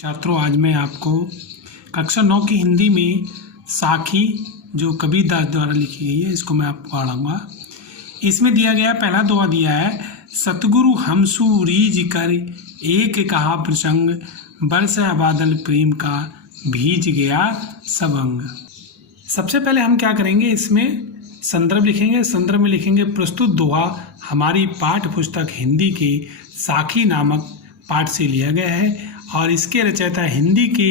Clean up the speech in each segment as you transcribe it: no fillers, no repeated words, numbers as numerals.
छात्रों, आज मैं आपको कक्षा 9 की हिंदी में साखी जो कबीरदास द्वारा लिखी गई है इसको मैं आपको पढ़ाऊँगा। इसमें दिया गया पहला दोहा दिया है, सतगुरु हमसु रीझ कर एक कहा प्रसंग, बरसा बादल प्रेम का भीज गया सब अंग। सबसे पहले हम क्या करेंगे, इसमें संदर्भ लिखेंगे। संदर्भ में लिखेंगे प्रस्तुत दोहा हमारी पाठ्य पुस्तक हिंदी के साखी नामक पाठ से लिया गया है और इसके रचयिता हिंदी के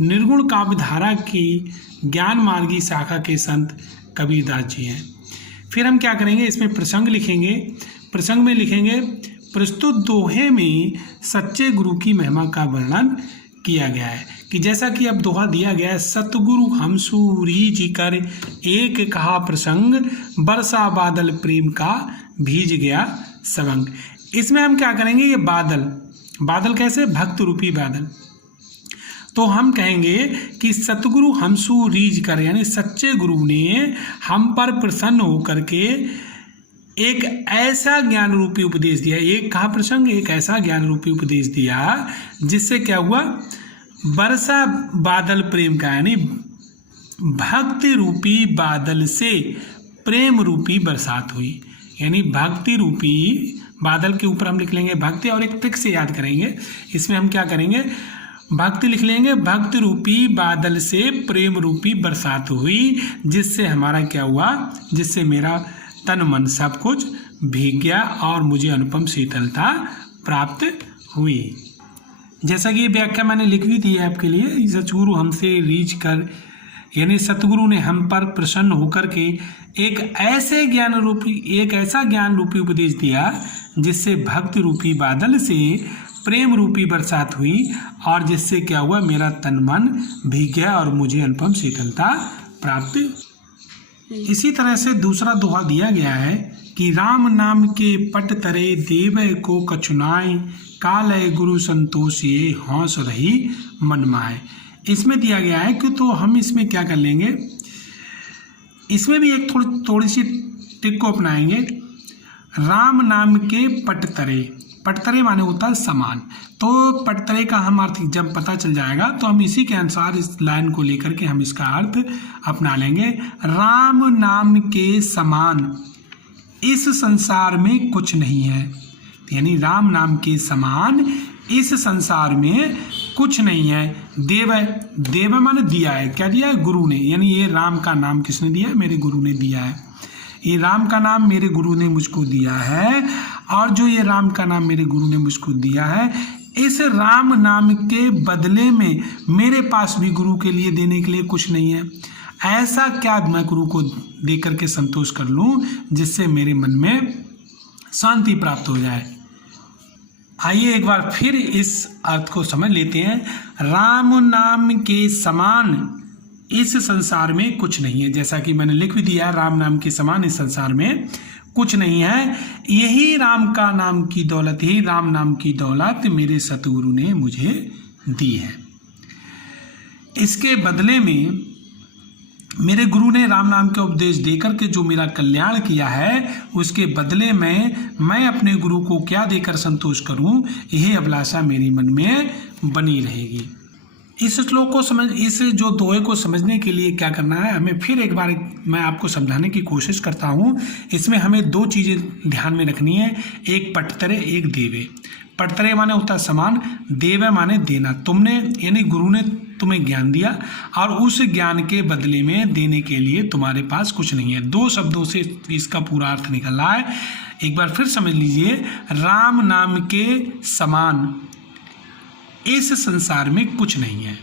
निर्गुण काव्य धारा की ज्ञान मार्गी शाखा के संत कबीरदास जी हैं। फिर हम क्या करेंगे, इसमें प्रसंग लिखेंगे। प्रसंग में लिखेंगे प्रस्तुत दोहे में सच्चे गुरु की महिमा का वर्णन किया गया है कि जैसा कि अब दोहा दिया गया है, सतगुरु हमसु रीझ कर एक कहा प्रसंग, बरसा बादल प्रेम का भीज गया सब अंग। इसमें हम क्या करेंगे, ये बादल कैसे, भक्त रूपी बादल। तो हम कहेंगे कि सतगुरु हमसु रीझ कर, यानी सच्चे गुरु ने हम पर प्रसन्न होकर के एक ऐसा ज्ञान रूपी उपदेश दिया। एक कहा प्रसंग, एक ऐसा ज्ञान रूपी उपदेश दिया जिससे क्या हुआ, बरसा बादल प्रेम का, यानी भक्ति रूपी बादल से प्रेम रूपी बरसात हुई। यानी भक्ति रूपी बादल के ऊपर हम लिख लेंगे भक्ति और एक ट्रिक से याद करेंगे। इसमें हम क्या करेंगे, भक्ति लिख लेंगे, भक्ति रूपी बादल से प्रेम रूपी बरसात हुई जिससे हमारा क्या हुआ, जिससे मेरा तन मन सब कुछ भीग गया और मुझे अनुपम शीतलता प्राप्त हुई। जैसा कि ये व्याख्या मैंने लिख भी दी है आपके लिए, सतगुरु हमसे रीझ कर, यानी सतगुरु ने हम पर प्रसन्न होकर के एक ऐसा ज्ञान रूपी उपदेश दिया जिससे भक्ति रूपी बादल से प्रेम रूपी बरसात हुई और जिससे क्या हुआ, मेरा तन मन भीग गया और मुझे अनुपम शीतलता प्राप्त। इसी तरह से दूसरा दोहा दिया गया है कि राम नाम के पट तरे देवय को कछुनाय, कालय गुरु संतोषिए हौस रही मन माय। इसमें दिया गया है कि तो हम इसमें क्या कर लेंगे, इसमें भी एक थोड़ी सी ट्रिक को अपनाएंगे। राम नाम के पटतरे माने होता है समान, तो पटतरे का हम अर्थ जब पता चल जाएगा तो हम इसी के अनुसार इस लाइन को लेकर के हम इसका अर्थ अपना लेंगे। राम नाम के समान इस संसार में कुछ नहीं है, यानी राम नाम के समान इस संसार में कुछ नहीं है। देव माने दिया है, क्या दिया है, गुरु ने, यानी ये राम का नाम किसने दिया है, मेरे गुरु ने दिया है। ये राम का नाम मेरे गुरु ने मुझको दिया है और जो ये राम का नाम मेरे गुरु ने मुझको दिया है, इस राम नाम के बदले में मेरे पास भी गुरु के लिए देने के लिए कुछ नहीं है। ऐसा क्या मैं गुरु को दे करके संतोष कर लूँ जिससे मेरे मन में शांति प्राप्त हो जाए। आइए एक बार फिर इस अर्थ को समझ लेते हैं। राम नाम के समान इस संसार में कुछ नहीं है, जैसा कि मैंने लिख भी दिया, राम नाम के समान इस संसार में कुछ नहीं है। यही राम का नाम की दौलत, ही राम नाम की दौलत मेरे सतगुरु ने मुझे दी है। इसके बदले में मेरे गुरु ने राम नाम के उपदेश देकर के जो मेरा कल्याण किया है, उसके बदले में मैं अपने गुरु को क्या देकर संतोष करूं, यही अभिलाषा मेरे मन में बनी रहेगी। इस श्लोक को इस जो दोहे को समझने के लिए क्या करना है, हमें फिर एक बार मैं आपको समझाने की कोशिश करता हूँ। इसमें हमें दो चीज़ें ध्यान में रखनी है, एक पटतरे एक देवे। पटतरे माने होता है समान, देवे माने देना। तुमने, यानी गुरु ने तुम्हें ज्ञान दिया और उस ज्ञान के बदले में देने के लिए तुम्हारे पास कुछ नहीं है। दो शब्दों से इसका पूरा अर्थ निकल रहा है। एक बार फिर समझ लीजिए, राम नाम के समान इस संसार में कुछ नहीं है।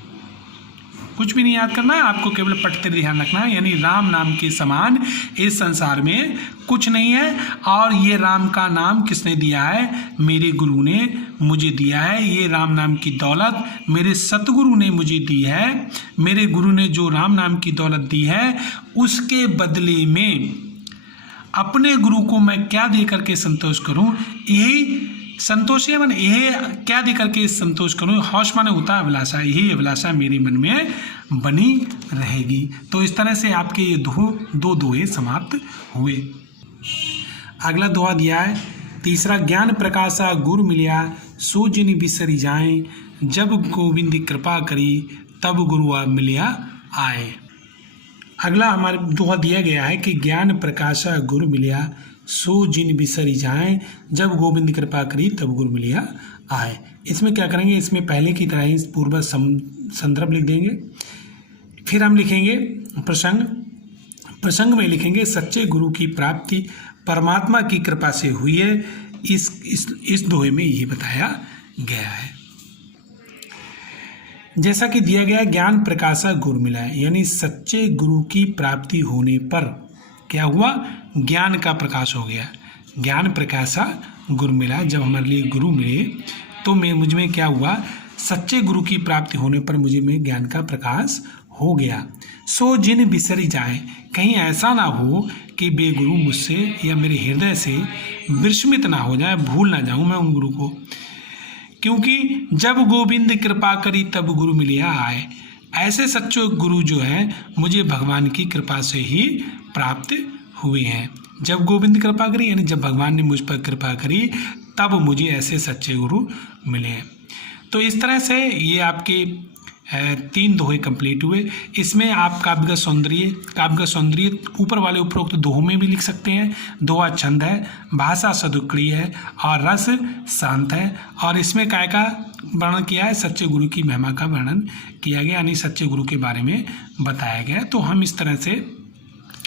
कुछ भी नहीं याद करना है आपको, केवल पटतरे ध्यान रखना है, यानी राम नाम के समान इस संसार में कुछ नहीं है। और ये राम का नाम किसने दिया है, मेरे गुरु ने मुझे दिया है। ये राम नाम की दौलत मेरे सतगुरु ने मुझे दी है। मेरे गुरु ने जो राम नाम की दौलत दी है, उसके बदले में अपने गुरु को मैं क्या दे करके संतोष करूं, यही संतोष है, माने यह क्या दे करके संतोष करूं, हौश माने होता है अभिलाषा, यही अभिलाषा मेरे मन में बनी रहेगी। तो इस तरह से आपके ये दो दोहे समाप्त हुए। अगला दोहा दिया है, तीसरा, ज्ञान प्रकाशा गुरु मिलिया, सो जिन बिसरि जाएं, जब गोविंद कृपा करी तब गुरु आप मिलिया आए। अगला हमारे दोहा दिया गया है कि ज्ञान प्रकाशा गुरु मिलिया सो जिन बिसरी जाए, जब गोविंद कृपा करी तब गुरु मिलिया आए। इसमें क्या करेंगे, इसमें पहले की तरह ही पूर्व संदर्भ लिख देंगे। फिर हम लिखेंगे प्रसंग। प्रसंग में लिखेंगे सच्चे गुरु की प्राप्ति परमात्मा की कृपा से हुई है। इस दोहे में ये बताया गया है। जैसा कि दिया गया ज्ञान प्रकाशा गुरु मिला है, यानी सच्चे गुरु की प्राप्ति होने पर क्या हुआ, ज्ञान का प्रकाश हो गया। ज्ञान प्रकाशा गुरु मिला, जब हमारे लिए गुरु मिले तो मुझ में क्या हुआ, सच्चे गुरु की प्राप्ति होने पर मुझे में ज्ञान का प्रकाश हो गया। सो जिन बिसरी जाए, कहीं ऐसा ना हो कि बेगुरु मुझसे या मेरे हृदय से विस्मृत ना हो जाए, भूल ना जाऊं मैं उन गुरु को, क्योंकि जब गोविंद कृपा करी तब गुरु मिलिया आए। ऐसे सच्चे गुरु जो है मुझे भगवान की कृपा से ही प्राप्त हुए हैं। जब गोविंद कृपा करी यानी जब भगवान ने मुझ पर कृपा करी तब मुझे ऐसे सच्चे गुरु मिले हैं। तो इस तरह से ये आपके 3 दोहे कंप्लीट हुए। इसमें आप काव्य का सौंदर्य ऊपर वाले उपरोक्त दोहों में भी लिख सकते हैं। दोहा छंद है, भाषा सदुक्रिय है और रस शांत है। और इसमें काय का वर्णन किया है, सच्चे गुरु की महिमा का वर्णन किया गया, यानी सच्चे गुरु के बारे में बताया गया। तो हम इस तरह से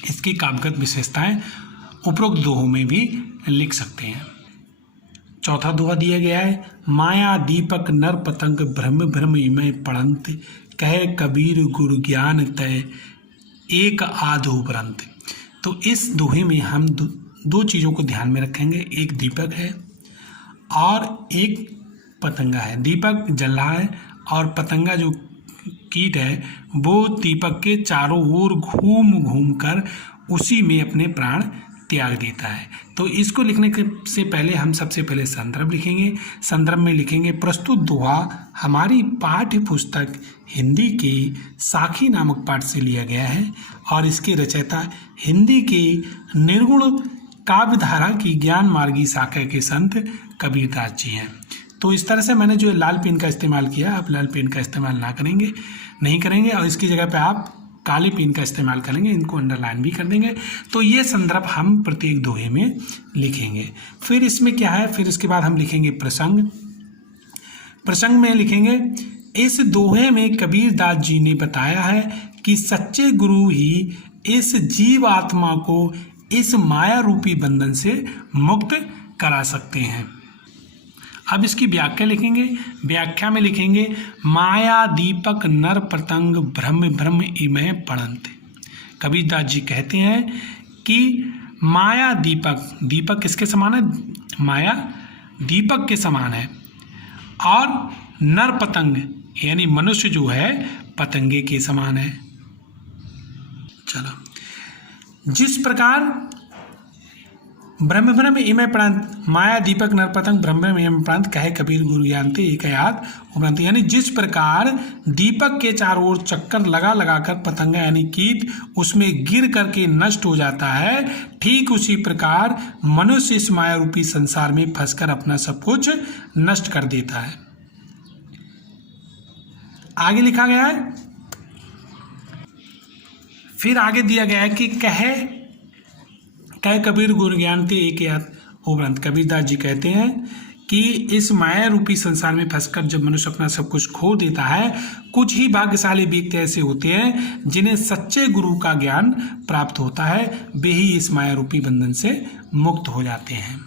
इसकी काव्यगत विशेषताएं उपरोक्त दोहों में भी लिख सकते हैं। चौथा दोहा दिया गया है, माया दीपक नर पतंग ब्रह्म ब्रह्म इमय पड़ंत, कहे कबीर गुरु ज्ञान तय एक आधो उपरंत। तो इस दोहे में हम दो चीज़ों को ध्यान में रखेंगे, एक दीपक है और एक पतंगा है। दीपक जल रहा है और पतंगा जो कीट है वो दीपक के चारों ओर घूम घूम कर उसी में अपने प्राण त्याग देता है। तो इसको लिखने से पहले हम सबसे पहले संदर्भ लिखेंगे। संदर्भ में लिखेंगे प्रस्तुत दोहा हमारी पाठ्य पुस्तक हिंदी के साखी नामक पाठ से लिया गया है और इसके रचयिता हिंदी के निर्गुण काव्यधारा की ज्ञान मार्गी शाखा के संत कबीरदास जी हैं। तो इस तरह से मैंने जो लाल पेन का इस्तेमाल किया, आप लाल पेन का इस्तेमाल नहीं करेंगे और इसकी जगह पे आप काले पेन का इस्तेमाल करेंगे, इनको अंडरलाइन भी कर देंगे। तो ये संदर्भ हम प्रत्येक दोहे में लिखेंगे। फिर इसमें क्या है, फिर इसके बाद हम लिखेंगे प्रसंग। प्रसंग में लिखेंगे इस दोहे में कबीरदास जी ने बताया है कि सच्चे गुरु ही इस जीव आत्मा को इस माया रूपी बंधन से मुक्त करा सकते हैं। अब इसकी व्याख्या लिखेंगे। व्याख्या में लिखेंगे माया दीपक नर पतंग ब्रह्म ब्रह्म इमय पड़ंत। कबीरदास जी कहते हैं कि माया दीपक किसके समान है, माया दीपक के समान है और नर पतंग यानी मनुष्य जो है पतंगे के समान है। चलो, जिस प्रकार ब्रह्म ब्रह्म इमय प्रांत माया दीपक नर पतंग ब्रह्म ब्रह्म इमय प्रांत कहे कबीर गुरु ज्ञानते एक याद उपरांत। यानी जिस प्रकार दीपक के चारों ओर चक्कर लगा कर पतंगा यानी कीट उसमें गिर करके नष्ट हो जाता है, ठीक उसी प्रकार मनुष्य इस माया रूपी संसार में फंसकर अपना सब कुछ नष्ट कर देता है। आगे लिखा गया है, फिर आगे दिया गया है कि कहे कबीर गुरु ज्ञानते एक याद उपरांत। कबीरदास जी कहते हैं कि इस माया रूपी संसार में फंसकर जब मनुष्य अपना सब कुछ खो देता है, कुछ ही भाग्यशाली व्यक्ति ऐसे होते हैं जिन्हें सच्चे गुरु का ज्ञान प्राप्त होता है, वे ही इस माया रूपी बंधन से मुक्त हो जाते हैं।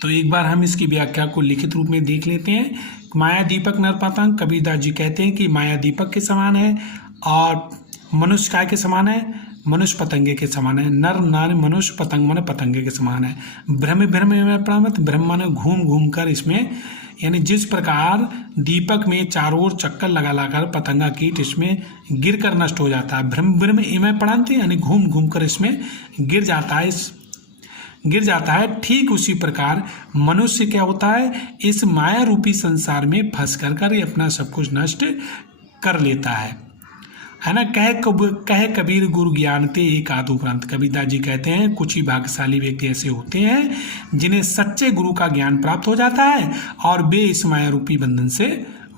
तो एक बार हम इसकी व्याख्या को लिखित रूप में देख लेते हैं। माया दीपक नर पतंग, कबीरदास जी कहते हैं कि माया दीपक के समान है और मनुष्य काय के समान है, मनुष्य पतंगे के समान है। नर नारी मनुष्य, पतंग माने पतंगे के समान है। ब्रह्म ब्रह्म में प्रामत, ब्रह्म माने घूम घूम कर इसमें, यानी जिस प्रकार दीपक में चारों ओर चक्कर लगा कर पतंगा कीट इसमें गिर कर नष्ट हो जाता है, ब्रह्म ब्रह्म इमय पड़ंते यानी घूम घूम कर इसमें गिर जाता है, ठीक उसी प्रकार मनुष्य क्या होता है, इस माया रूपी संसार में फंस कर अपना सब कुछ नष्ट कर लेता है। है ना। कहे कबीर गुरु ज्ञानते एक आध उपरांत। कबीरदास जी कहते हैं कुछ ही भाग्यशाली व्यक्ति ऐसे होते हैं जिन्हें सच्चे गुरु का ज्ञान प्राप्त हो जाता है और वे इस माया रूपी बंधन से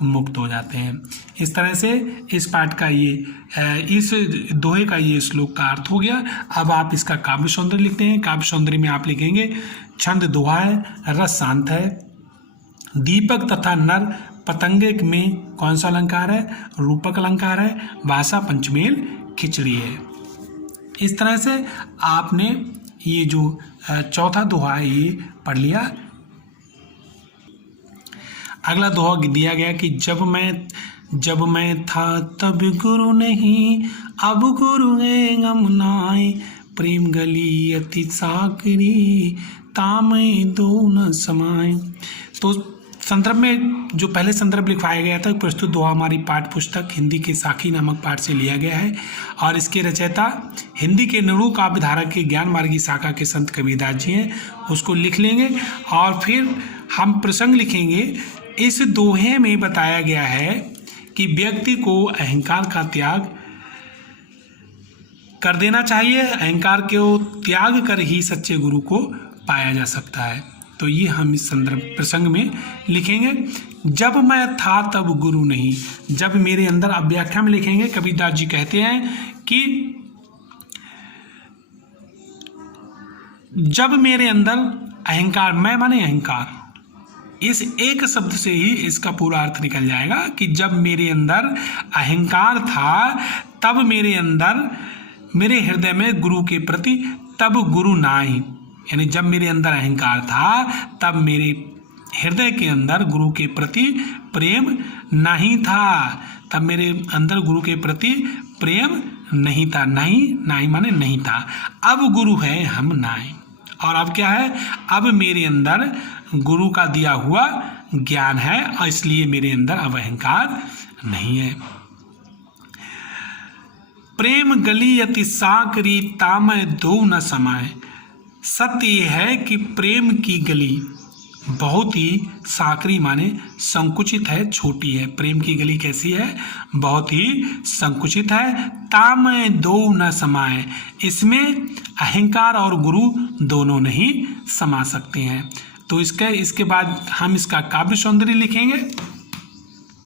मुक्त हो जाते हैं। इस तरह से इस पाठ का इस दोहे का ये श्लोक का अर्थ हो गया। अब आप इसका काव्य सौंदर्य लिखते हैं। काव्य सौंदर्य में आप लिखेंगे छंद दोहा है, रस शांत है, दीपक तथा नर पतंगे में कौन सा अलंकार है, रूपक अलंकार है, भाषा पंचमेल खिचड़ी है। इस तरह से आपने ये जो चौथा दोहा है ये पढ़ लिया। अगला दोहा दिया गया कि जब मैं था तब गुरु नहीं, अब गुरु है गम नाय, प्रेम गली अति साकरी, तामय दो न समाय। तो संदर्भ में जो पहले संदर्भ लिखवाया गया था प्रस्तुत दोहा हमारी पाठ्य पुस्तक हिंदी के साखी नामक पाठ से लिया गया है और इसके रचयिता हिंदी के निरूढ़ काव्य धारा के ज्ञान मार्गी शाखा के संत कबीरदास जी हैं। उसको लिख लेंगे और फिर हम प्रसंग लिखेंगे। इस दोहे में बताया गया है कि व्यक्ति को अहंकार का त्याग कर देना चाहिए, अहंकार को त्याग कर ही सच्चे गुरु को पाया जा सकता है। तो ये हम इस संदर्भ प्रसंग में लिखेंगे। जब मैं था तब गुरु नहीं, जब मेरे अंदर, अब व्याख्या में लिखेंगे। कबीरदास जी कहते हैं कि जब मेरे अंदर अहंकार, मैं माने अहंकार, इस एक शब्द से ही इसका पूरा अर्थ निकल जाएगा कि जब मेरे अंदर अहंकार था तब मेरे अंदर, मेरे हृदय में गुरु के प्रति तब गुरु नाई, यानी जब मेरे अंदर अहंकार था तब मेरे हृदय के अंदर गुरु के प्रति प्रेम नहीं था, तब मेरे अंदर गुरु के प्रति प्रेम नहीं था। नहीं माने नहीं था। अब गुरु है हम नाई, और अब क्या है, अब मेरे अंदर गुरु का दिया हुआ ज्ञान है और इसलिए मेरे अंदर अब अहंकार नहीं है। प्रेम गली अति साकरी, तामय दो न समाय। सत्य यह है कि प्रेम की गली बहुत ही साकरी माने संकुचित है, छोटी है। प्रेम की गली कैसी है, बहुत ही संकुचित है। तामय दो न समाए, इसमें अहंकार और गुरु दोनों नहीं समा सकते हैं। तो इसके बाद हम इसका काव्य सौंदर्य लिखेंगे।